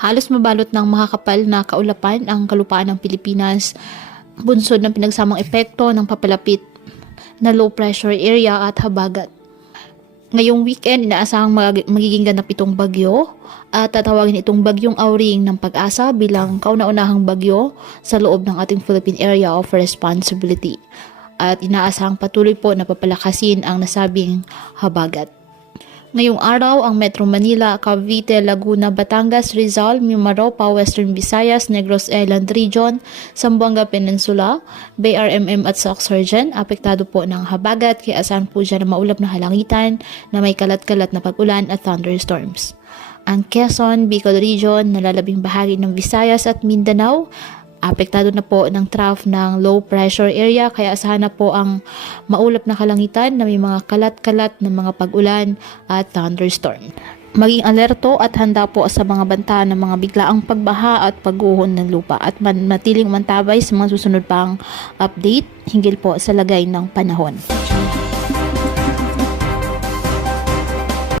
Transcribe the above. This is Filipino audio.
Halos mabalot ng makakapal na kaulapan ang kalupaan ng Pilipinas, bunsod ng pinagsamang epekto ng papalapit na low pressure area at habagat. Ngayong weekend, inaasahang magiging ganap itong bagyo at tatawagin itong bagyong Auring ng Pag-asa bilang kauna-unahang bagyo sa loob ng ating Philippine Area of Responsibility. At inaasahang patuloy po na papalakasin ang nasabing habagat. Ngayong araw, ang Metro Manila, Cavite, Laguna, Batangas, Rizal, Mimaropa, Western Visayas, Negros Island Region, Zamboanga Peninsula, BRMM at Sorsogon, apektado po ng habagat kaya asahan po dyan na maulap na halangitan na may kalat-kalat na pag-ulan at thunderstorms. Ang Quezon, Bicol Region, nalalabing bahagi ng Visayas at Mindanao, apektado na po ng trough ng low pressure area kaya asahan na po ang maulap na kalangitan na may mga kalat-kalat na mga pag-ulan at thunderstorm. Maging alerto at handa po sa mga banta ng mga biglaang pagbaha at pagguhon ng lupa at manatiling mantabay sa mga susunod pang update hinggil po sa lagay ng panahon.